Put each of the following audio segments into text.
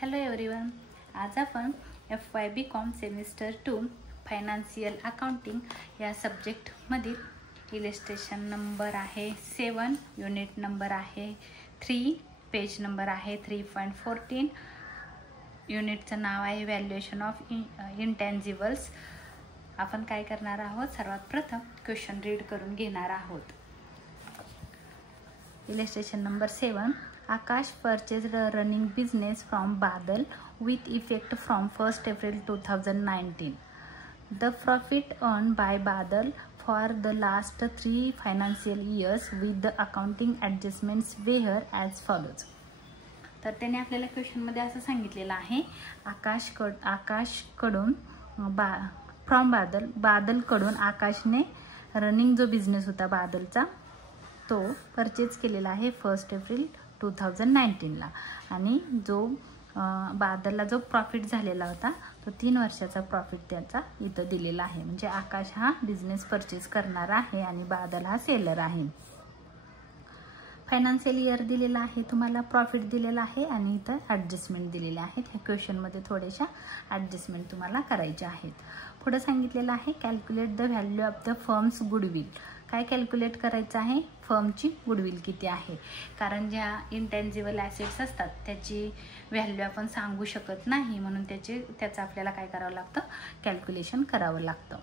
Hello everyone, आज आपण FYBCom semester 2 financial accounting या सब्जेक्टमधील इलिस्ट्रेशन नंबर आहे 7, युनिट नंबर आहे 3, पेज नंबर आहे 3.14. युनिटचं नाव आहे व्हॅल्युएशन ऑफ इंटॅन्जिबल्स. आपण काय करणार आहोत, सर्वात प्रथम क्वेश्चन रीड करून घेणार आहोत. Illustration number 7. Akash purchased a running business from Badal with effect from 1st April 2019. The profit earned by Badal for the last 3 financial years with the accounting adjustments were as follows. तर त्याने आपल्याला क्वेश्चनमध्ये असं सांगितलेलं आहे, आकाशकडून from बादलकडून आकाशने running जो business होता बादलचा तो परचेज केलेला आहे 1 एप्रिल 2019 ला. आणि जो बादलला जो प्रॉफिट झालेला होता तो 3 वर्षाचा प्रॉफिट त्याचा इथं दिलेला आहे. म्हणजे आकाश हा बिझनेस परचेज करणार आहे आणि बादल हा सेलर आहे. फायनान्शियल इयर दिलेला आहे, तुम्हाला प्रॉफिट दिलेला आहे आणि इथं ॲडजस्टमेंट दिलेले आहेत. ह्या क्वेश्चनमध्ये थोड्याशा ॲडजस्टमेंट तुम्हाला करायच्या आहेत. पुढे सांगितलेलं आहे calculate the value of the firms goodwill. काय कॅल्क्युलेट करायचं आहे, फर्मची गुडविल किती आहे. कारण ज्या इंटॅन्जिबल ॲसेट्स असतात त्याची व्हॅल्यू आपण सांगू शकत नाही, म्हणून त्याचं आपल्याला काय करावं लागतं, कॅल्क्युलेशन करावं लागतं.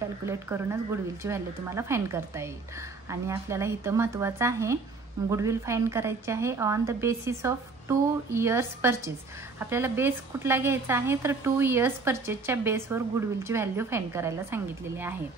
कॅल्क्युलेट करूनच गुडविलची व्हॅल्यू तुम्हाला फाइंड करता येईल. आणि आपल्याला इथं महत्त्वाचं आहे गुडविल फाइंड करायची आहे on the basis of 2 years purchase. आपल्याला बेस कुठला घ्यायचा आहे, तर 2 इयर्स परचेजच्या बेसवर गुडविलची व्हॅल्यू फाइंड करायला सांगितलेली आहे.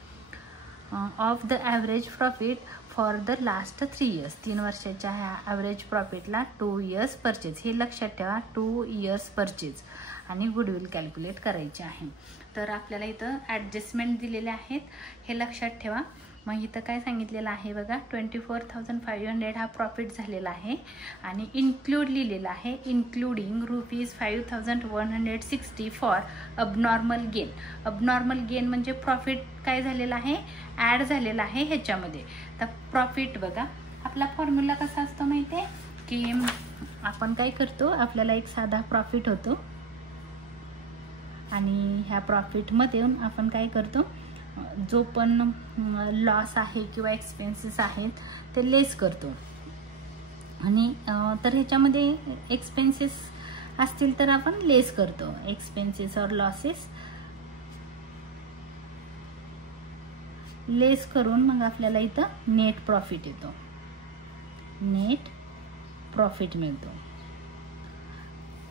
Of the average profit for the last 3 years. 3 वर्षाच्या ह्या ॲव्हरेज प्रॉफिटला 2 इयर्स परचेज, हे लक्षात ठेवा. 2 इयर्स परचेज आणि गुडविल कॅल्क्युलेट करायची आहे. तर आपल्याला इथं ॲडजस्टमेंट दिलेले आहेत, हे लक्षात ठेवा. मग इथं काय सांगितलेलं आहे बघा, 24,500 हा प्रॉफिट झालेला आहे आणि इन्क्लूड लिहिलेला आहे including ₹5,160 for abnormal gain. Abnormal gain म्हणजे प्रॉफिट काय झालेला आहे, ॲड झालेला आहे ह्याच्यामध्ये. तर प्रॉफिट बघा, आपला फॉर्म्युला कसा असतो माहिती आहे की आपण काय करतो, आपल्याला एक साधा प्रॉफिट होतो आणि ह्या प्रॉफिटमध्ये आपण काय करतो, जो पण लॉस आहे किंवा एक्सपेन्सेस आहेत ते लेस करतो. आणि तर ह्याच्यामध्ये एक्सपेन्सेस असतील तर आपण लेस करतो. एक्सपेन्सेस और लॉसेस लेस करून मग आपल्याला इथं नेट प्रॉफिट येतो, नेट प्रॉफिट मिळतो.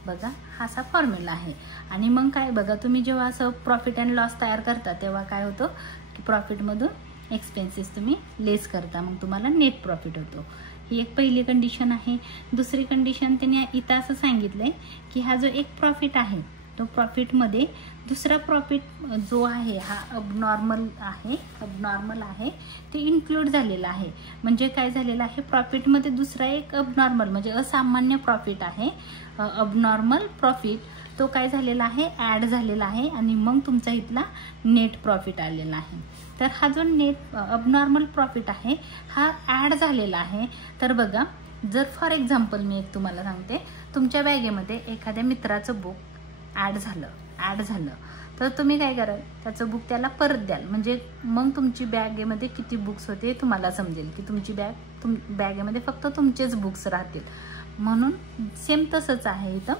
बघा हा असा फॉर्म्युला आहे. आणि मग काय बघा, तुम्ही जेव्हा असं प्रॉफिट अँड लॉस तयार करता तेव्हा काय होतं की प्रॉफिटमधून एक्सपेन्सेस तुम्ही लेस करता, मग तुम्हाला नेट प्रॉफिट होतो. ही एक पहिली कंडिशन आहे. दुसरी कंडिशन त्यांनी इथं असं सांगितलंय की हा जो एक प्रॉफिट आहे तो प्रॉफिटमध्ये दुसरा प्रॉफिट जो आहे हा अबनॉर्मल आहे ते इन्क्लूड झालेला आहे. म्हणजे काय झालेलं आहे, प्रॉफिटमध्ये दुसरा एक अबनॉर्मल म्हणजे असामान्य प्रॉफिट आहे, अबनॉर्मल प्रॉफिट, तो काय झालेला आहे, ॲड झालेला आहे आणि मग तुमचा इथला नेट प्रॉफिट आलेला आहे. तर हा जो नेट अबनॉर्मल प्रॉफिट आहे हा ॲड झालेला आहे. तर बघा, जर फॉर एक्झाम्पल मी एक तुम्हाला सांगते, तुमच्या बॅगेमध्ये एखाद्या मित्राचं बुक ॲड झालं तर तुम्ही काय कराल, त्याचं बुक त्याला परत द्याल. म्हणजे मग तुमची बॅगेमध्ये किती बुक्स होते तुम्हाला समजेल की तुमची बॅगेमध्ये फक्त तुमचेच बुक्स राहतील. म्हणून सेम तसंच आहे इथं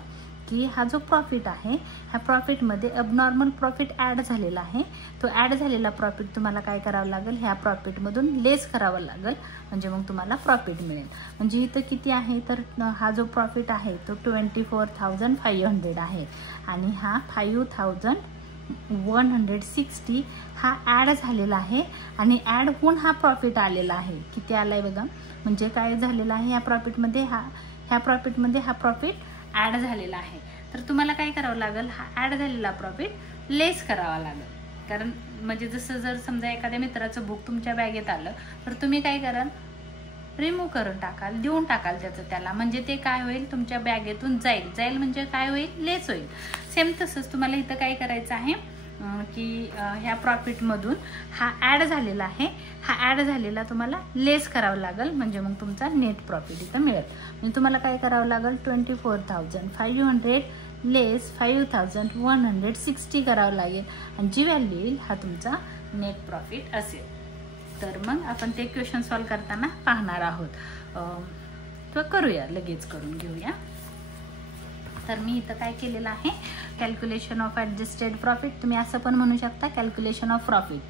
की हा जो प्रॉफिट आहे ह्या प्रॉफिटमध्ये अबनॉर्मल प्रॉफिट ॲड झालेला आहे. तो ॲड झालेला प्रॉफिट तुम्हाला काय करावं लागेल, ह्या प्रॉफिटमधून लेस करावं लागेल, म्हणजे मग तुम्हाला प्रॉफिट मिळेल. म्हणजे इथं किती आहे, तर हा जो प्रॉफिट आहे तो 24,500 आहे आणि हा 5,160 हा ॲड झालेला आहे आणि ॲड होऊन हा प्रॉफिट आलेला आहे. किती आलाय बघा, म्हणजे काय झालेला आहे, ह्या प्रॉफिटमध्ये हा प्रॉफिट ॲड झालेला आहे. तर तुम्हाला काय करावं लागेल, हा ॲड झालेला प्रॉफिट लेस करावा लागेल. कारण म्हणजे जसं जर समजा एखाद्या मित्राचं बुक तुमच्या बॅगेत आलं तर तुम्ही काय कराल, रिमूव्ह करून टाकाल, देऊन टाकाल त्याला. म्हणजे ते काय होईल, तुमच्या बॅगेतून जाईल म्हणजे काय होईल, लेस होईल. सेम तसंच तुम्हाला इथं काय करायचं आहे, की ह्या प्रॉफिटमधून हा ॲड झालेला आहे, हा ॲड झालेला तुम्हाला लेस करावं लागेल, म्हणजे मग तुमचा नेट प्रॉफिट इथं मिळेल. म्हणजे तुम्हाला काय करावं लागेल, 24,500 लेस 5,160 करावं लागेल आणि जी व्हॅल्यू येईल हा तुमचा नेट प्रॉफिट असेल. तर मग आपण ते क्वेश्चन सॉल्व करताना पाहणार आहोत, तर करूया, लगेच करून घेऊया. तर मी इथं काय केलेलं आहे, कॅल्क्युलेशन ऑफ ॲडजस्टेड प्रॉफिट, तुम्ही असं पण म्हणू शकता कॅल्क्युलेशन ऑफ प्रॉफिट.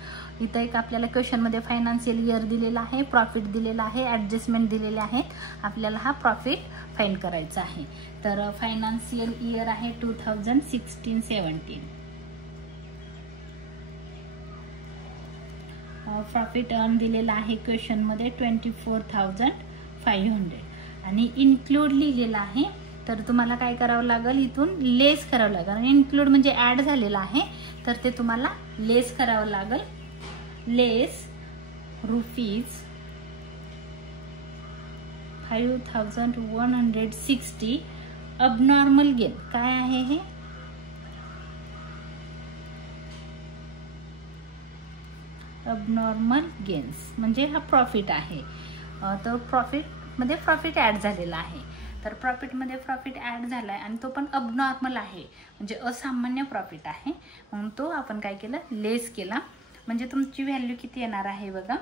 इथं एक आपल्याला क्वेश्चनमध्ये फायनान्शियल इयर दिलेला आहे, प्रॉफिट दिलेला आहे, ॲडजस्टमेंट दिलेले आहेत. आपल्याला हा प्रॉफिट फाइंड करायचा आहे. तर फायनान्शियल इयर आहे 2016-17. प्रॉफिट अर्न दिलेला आहे क्वेश्चनमध्ये 24,500 आणि इन्क्लूड लिहिलेला आहे. तर तुम्हाला काय करावं लागेल, इथून लेस करावं लागेल. आणि इन्क्लूड म्हणजे ॲड झालेला आहे, तर ते तुम्हाला लेस करावं लागेल. लेस ₹5,160 अबनॉर्मल गेन. काय आहे हे, अबनॉर्मल गेन्स म्हणजे हा प्रॉफिट आहे. तर प्रॉफिटमध्ये प्रॉफिट ॲड झालेला आहे. तर प्रॉफिटमध्ये प्रॉफिट ॲड झाला आहे आणि तो पण अबनॉर्मल आहे, म्हणजे असामान्य प्रॉफिट आहे. म्हणून तो आपण काय केलं, लेस केला. म्हणजे तुमची व्हॅल्यू किती येणार आहे बघा,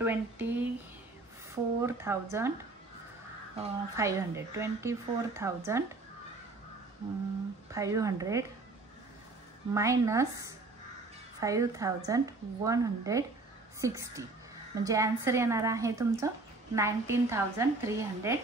24,500 मायनस 5,160, म्हणजे आन्सर येणार आहे तुमचं 19,340.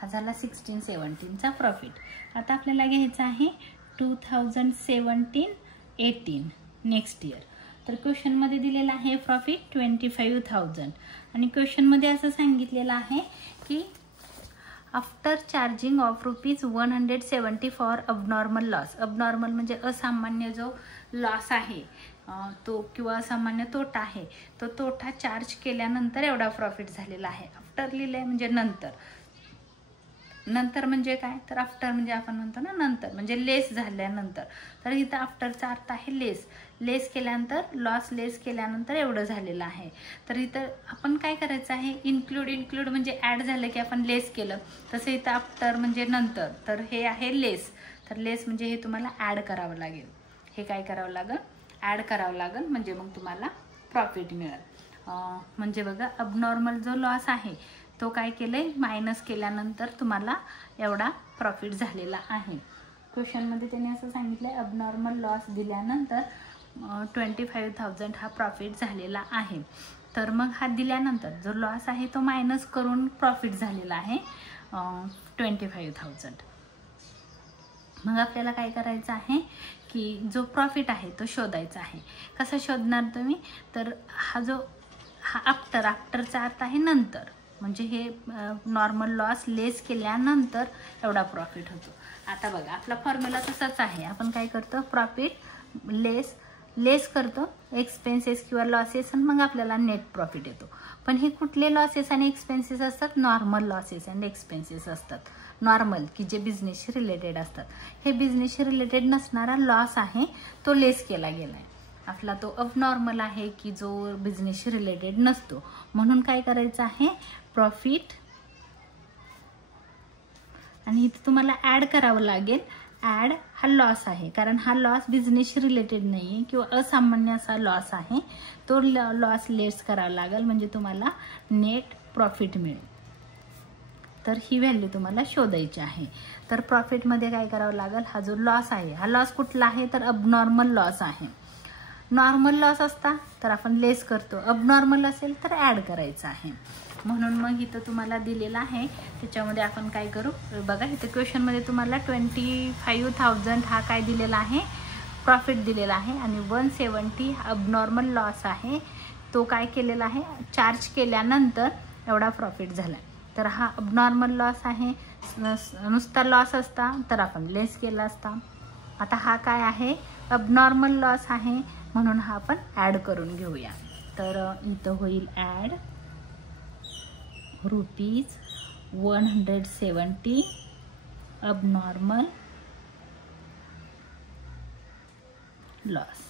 हा झाला 16-17चा प्रॉफिट. आता आपल्याला घ्यायचा आहे 2017-18 नेक्स्ट इयर. तर क्वेश्चनमध्ये दिलेला आहे प्रॉफिट 25,000 आणि क्वेश्चनमध्ये असं सांगितलेलं आहे की after charging of ₹170 for abnormal loss. Abnormal म्हणजे असामान्य जो लॉस आहे तो किंवा असामान्य तोटा आहे, तो तोटा चार्ज केल्यानंतर एवढा प्रॉफिट झालेला आहे. आफ्टर लिहिलंय म्हणजे नंतर. नंतर म्हणजे काय, तर आफ्टर म्हणजे आपण म्हणतो ना नंतर, म्हणजे लेस झाल्यानंतर. तर इथं आफ्टरचा अर्थ आहे लेस. लेस केल्यानंतर, लॉस लेस केल्यानंतर एवढं झालेलं आहे. तर इथं आपण काय करायचं आहे, इन्क्लूड म्हणजे ॲड झालं की आपण लेस केलं, तसं इथं आफ्टर म्हणजे नंतर. तर हे आहे लेस. तर लेस म्हणजे हे तुम्हाला ॲड करावं लागेल. हे काय करावं लागेल, ॲड करावं लागेल, म्हणजे मग तुम्हाला प्रॉफिट मिळेल. म्हणजे बघा, अबनॉर्मल जो लॉस आहे तो काय केलंय, मायनस केल्यानंतर तुम्हाला एवढा प्रॉफिट झालेला आहे. क्वेश्चनमध्ये त्यांनी असं सांगितलंय, अबनॉर्मल लॉस दिल्यानंतर 25,000 हा प्रॉफिट झालेला आहे. तर मग हा दिल्यानंतर जो लॉस आहे तो मायनस करून प्रॉफिट झालेला आहे 25,000. मग आपल्याला काय करायचं आहे की जो प्रॉफिट आहे तो शोधायचा आहे. कसा शोधणार तुम्ही, तर हा आफ्टरचा अर्थ आहे नंतर, म्हणजे हे नॉर्मल लॉस लेस केल्यानंतर एवढा प्रॉफिट होतो. आता बघा, आपला फॉर्म्युला तसाच आहे. आपण काय करतो, प्रॉफिट लेस करतो एक्सपेन्सेस किंवा लॉसेस आणि मग आपल्याला नेट प्रॉफिट येतो. पण हे कुठले लॉसेस आणि एक्सपेन्सेस असतात, नॉर्मल लॉसेस अँड एक्सपेन्सेस असतात. नॉर्मल की जे बिझनेसशी रिलेटेड असतात. हे बिझनेसशी रिलेटेड नसणारा लॉस आहे तो लेस केला गेला आहे. आपला तो अबनॉर्मल आहे की जो बिझनेसशी रिलेटेड नसतो. म्हणून काय करायचं आहे, प्रॉफिट आणि इथे तुम्हाला ॲड करावं लागेल. ॲड हा लॉस आहे, कारण हा लॉस बिझनेसशी रिलेटेड नाही आहे किंवा असामान्य असा लॉस आहे. तो लॉस लेस करावा लागेल, म्हणजे तुम्हाला नेट प्रॉफिट मिळेल. तर ही व्हॅल्यू तुम्हाला शोधायची आहे. तर प्रॉफिटमध्ये काय करावं लागेल, हा जो लॉस आहे, हा लॉस कुठला आहे, तर अबनॉर्मल लॉस आहे. नॉर्मल लॉस असता तर आपण लेस करतो, अबनॉर्मल असेल तर ॲड करायचं आहे. म्हणून मग इथं तुम्हाला दिलेलं आहे, त्याच्यामध्ये आपण काय करू बघा. इथं क्वेश्चनमध्ये तुम्हाला 25,000 हा काय दिलेला आहे, प्रॉफिट दिलेला आहे आणि 170 अबनॉर्मल लॉस आहे. तो काय केलेला आहे, चार्ज केल्यानंतर एवढा प्रॉफिट झाला. तर हा अबनॉर्मल लॉस आहे. नुसता लॉस असता तर आपण लेस केला असता. आता हा काय आहे, अबनॉर्मल लॉस आहे, म्हणून हा आपण ॲड करून घेऊया. तर इथं होईल ॲड ₹170 abnormal लॉस.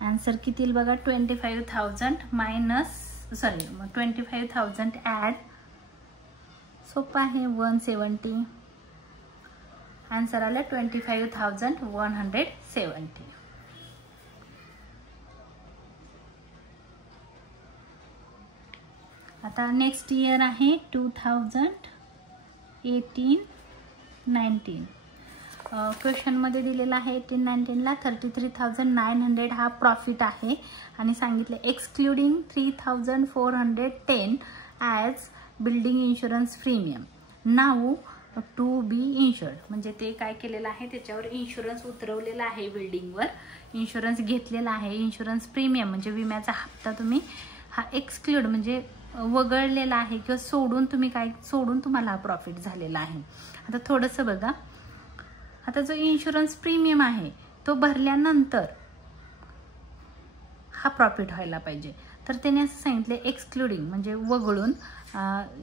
आन्सर किती येईल बघा, 25,000 25,000 ॲड, सोपं आहे, 170. आन्सर आलं 25,170. आता नेक्स्ट इयर आहे 2018-19. क्वेश्चनमध्ये दिलेला आहे 18-19ला 33,900 हा प्रॉफिट आहे आणि सांगितलं excluding 3,410 as building insurance premium now to be insured. म्हणजे ते काय केलेलं आहे, त्याच्यावर इन्शुरन्स उतरवलेला आहे, बिल्डिंगवर इन्शुरन्स घेतलेला आहे. इन्शुरन्स प्रीमियम म्हणजे विम्याचा हप्ता तुम्ही हा एक्सक्लूड म्हणजे वगळलेला आहे किंवा सोडून तुम्हाला हा प्रॉफिट झालेला आहे. आता थोडंसं बघा, आता जो इन्शुरन्स प्रीमियम आहे तो भरल्यानंतर हा प्रॉफिट व्हायला पाहिजे. तर त्याने असं सांगितले एक्सक्लुडिंग म्हणजे वगळून,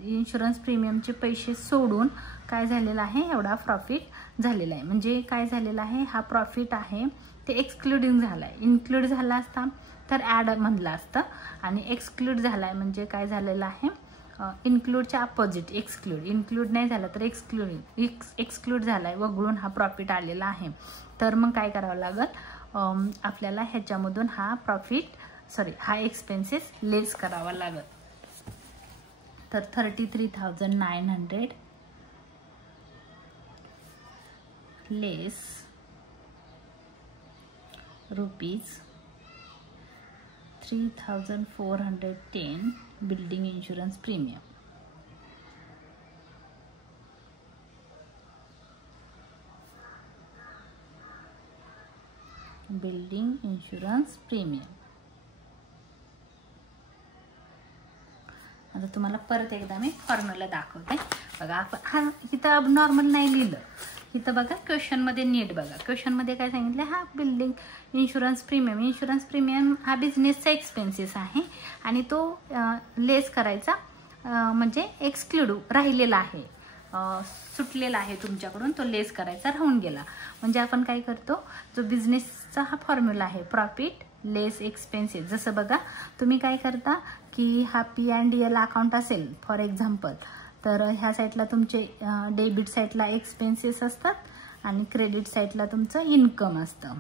इन्शुरन्स प्रीमियमचे पैसे सोडून काय झालेलं आहे, एवढा प्रॉफिट झालेला आहे. म्हणजे काय झालेलं आहे, हा प्रॉफिट आहे ते एक्सक्लुडिंग झाला आहे. इन्क्लूड झाला असता तर ॲड म्हणलं असतं आणि एक्सक्लूड झाला आहे म्हणजे काय झालेलं आहे, इन्क्लूडच्या अपोजिट एक्सक्लूड. इन्क्लूड नाही झाला तर एक्सक्लूड झाला आहे, वगळून हा प्रॉफिट आलेला आहे. तर मग काय करावं लागेल, आपल्याला ह्याच्यामधून हा एक्सपेन्सेस लेस करावा लागेल. तर 33,900 लेस ₹3,410 building insurance premium. Building insurance premium. आता तुम्हाला परत एकदा मी फॉर्म्युला दाखवते बघा. आपण इथं अबनॉर्मल नाही लिहिलं, इथं बघा क्वेश्चनमध्ये नीट बघा. क्वेश्चनमध्ये काय सांगितलं, हा बिल्डिंग इन्शुरन्स प्रीमियम हा बिझनेसचा एक्सपेन्सेस आहे आणि तो लेस करायचा म्हणजे एक्सक्लूड राहिलेला आहे, सुटलेला आहे तुमच्याकडून, तो लेस करायचा राहून गेला. म्हणजे आपण काय करतो, जो बिझनेसचा हा फॉर्म्युला आहे प्रॉफिट लेस एक्सपेन्सेस. जसं बघा तुम्ही काय करता की हा P&L अकाउंट असेल फॉर एक्झाम्पल, तर ह्या साईडला तुमचे डेबिट साईडला एक्सपेन्सेस असतात आणि क्रेडिट साईडला तुमचं इन्कम असतं.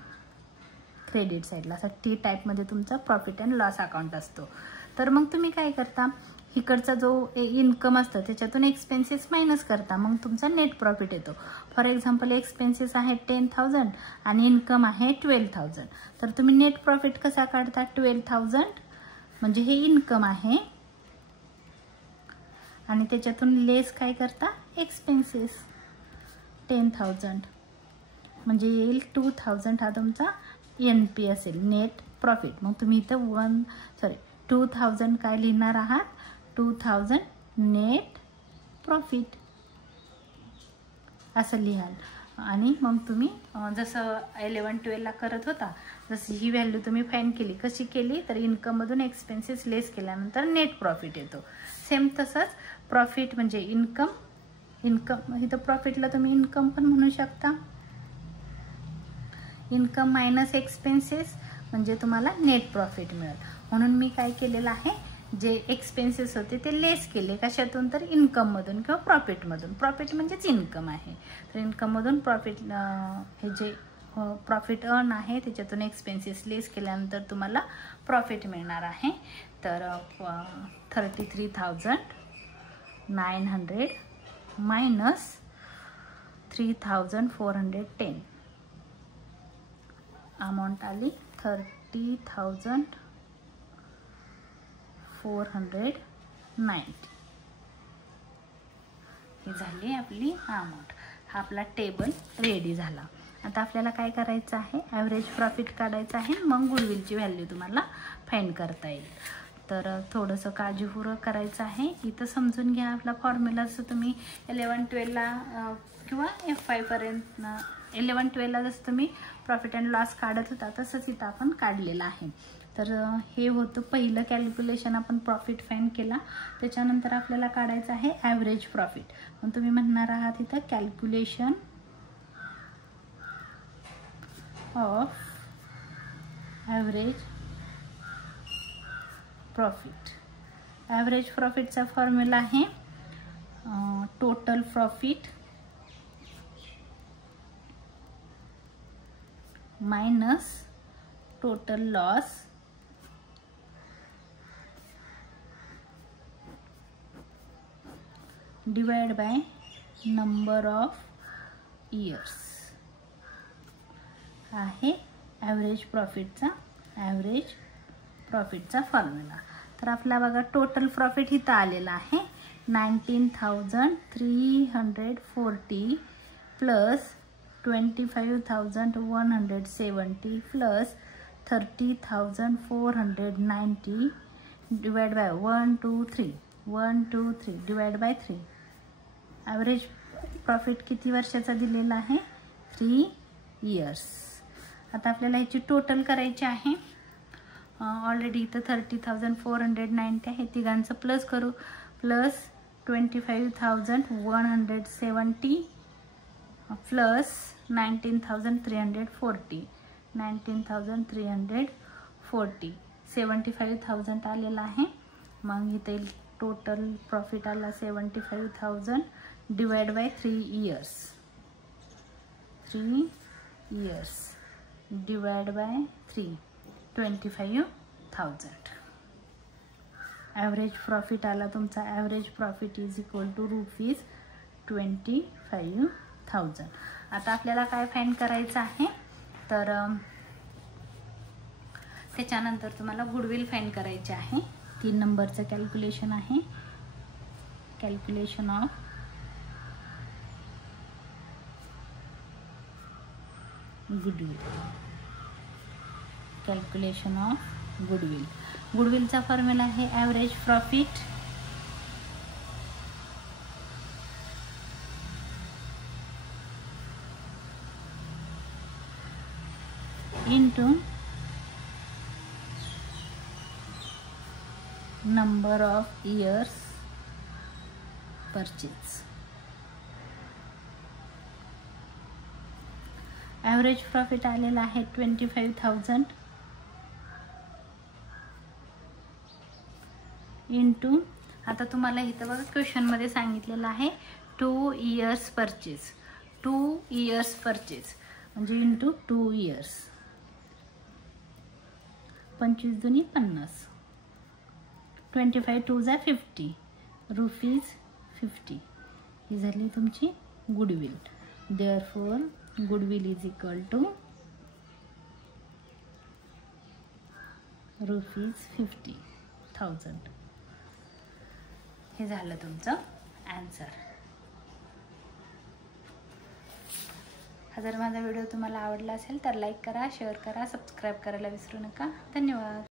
क्रेडिट साईडला असं T टाईपमध्ये तुमचा प्रॉफिट अँड लॉस अकाउंट असतो. तर मग तुम्ही काय करता, इकडचा जो इन्कम असतं त्याच्यातून एक्सपेन्सेस मायनस करता, मग तुमचा नेट प्रॉफिट येतो. फॉर एक्झाम्पल एक्सपेन्सेस आहे 10,000 आणि इन्कम आहे 12,000. तर तुम्ही नेट प्रॉफिट कसा काढता, 12,000 म्हणजे हे इन्कम आहे आणि त्याच्यातून लेस काय करता, एक्सपेन्सेस 10,000 म्हणजे येईल 2,000 हा तुमचा NP असेल, नेट प्रॉफिट. मग तुम्ही इथं 2,000 काय लिहिणार आहात, 2,000 नेट प्रॉफिट असं लिहाल. आणि मग तुम्ही जसं 11-12ला करत होता जशी ही व्हॅल्यू तुम्ही फाइंड केली, कशी केली तर इन्कममधून एक्सपेन्सेस लेस केल्यानंतर नेट प्रॉफिट येतो. सेम तसंच प्रॉफिट म्हणजे इन्कम इथं प्रॉफिटला तुम्ही इन्कम पण म्हणू शकता. इन्कम मायनस एक्सपेन्सेस म्हणजे तुम्हाला नेट प्रॉफिट मिळेल. म्हणून मी काय केलेलं आहे, जे एक्सपेन्सेस होते ते लेस केले, कशातून तर इन्कममधून किंवा प्रॉफिटमधून. प्रॉफिट म्हणजेच इन्कम आहे, तर इन्कममधून प्रॉफिट, हे जे प्रॉफिट अर्न आहे त्याच्यातून एक्सपेन्सेस लेस केल्यानंतर तुम्हाला प्रॉफिट मिळणार आहे. तर 33,900 मायनस 3,410 अमाऊंट आली 30,490. ही झाली आपली अमाऊंट. हा आपला टेबल रेडी झाला. आता आपल्याला काय करायचं आहे, ॲव्हरेज प्रॉफिट काढायचं आहे, मग गुडविलची व्हॅल्यू तुम्हाला फाइंड करता येईल. तर थोडंसं काळजीपूर्वक करायचं आहे. इथं समजून घ्या आपला फॉर्म्युला. जसं तुम्ही 11-12ला किंवा F5पर्यंत 11-12ला जसं तुम्ही प्रॉफिट अँड लॉस काढत होता तसंच इथं आपण काढलेलं आहे. तर हे होतं पहिलं कॅल्क्युलेशन. आपण प्रॉफिट फाइंड केला. त्याच्यानंतर आपल्याला काढायचं आहे ॲव्हरेज प्रॉफिट. मग तुम्ही म्हणणार आहात इथं calculation of average profit. Average प्रॉफिटचा फॉर्म्युला आहे total profit minus total loss divide by number of years आहे ॲव्हरेज प्रॉफिटचा फॉर्म्युला. तर आपला बघा टोटल प्रॉफिट इथं आलेला आहे 19,340 plus 25,170 plus 30,490 divide by 1 2 3 divide by 3. Average profit किती वर्षाचा दिलेला आहे 3 इयर्स. आता आपल्याला ह्याची टोटल करायची आहे. ऑलरेडी इथं 30,490 आहे. तिघांचं प्लस करू. प्लस 25,170 प्लस 19,340 75,000 आलेला आहे. मग इथे टोटल प्रॉफिट आला 75,000 divide by 3 years divide by 3 25,000. Average profit आला तुमचा. Average profit is equal to ₹25,000. आता आपल्याला काय फाइंड करायचं आहे तर त्याच्यानंतर तुम्हाला गुडविल फाइंड करायचे आहे. 3 नंबरचं कॅल्क्युलेशन आहे calculation of goodwill. Calculation of goodwill. गुडविलचा फॉर्म्युला आहे average profit into number of years purchase. Average profit आलेला आहे 25,000 इंटू, आता तुम्हाला इथं बघा क्वेश्चनमध्ये सांगितलेलं आहे 2 इयर्स परचेज. 2 इयर्स परचेज म्हणजे इंटू 2 इयर्स. 25 दुनी 50. 25 2 जा 50 ₹50. ही झाली तुमची goodwill. Therefore goodwill is equal to ₹50,000. हे झालं तुमचं आन्सर. हा जर माझा व्हिडिओ तुम्हाला आवडला असेल तर लाईक करा, शेअर करा, सबस्क्राईब करायला विसरू नका. धन्यवाद.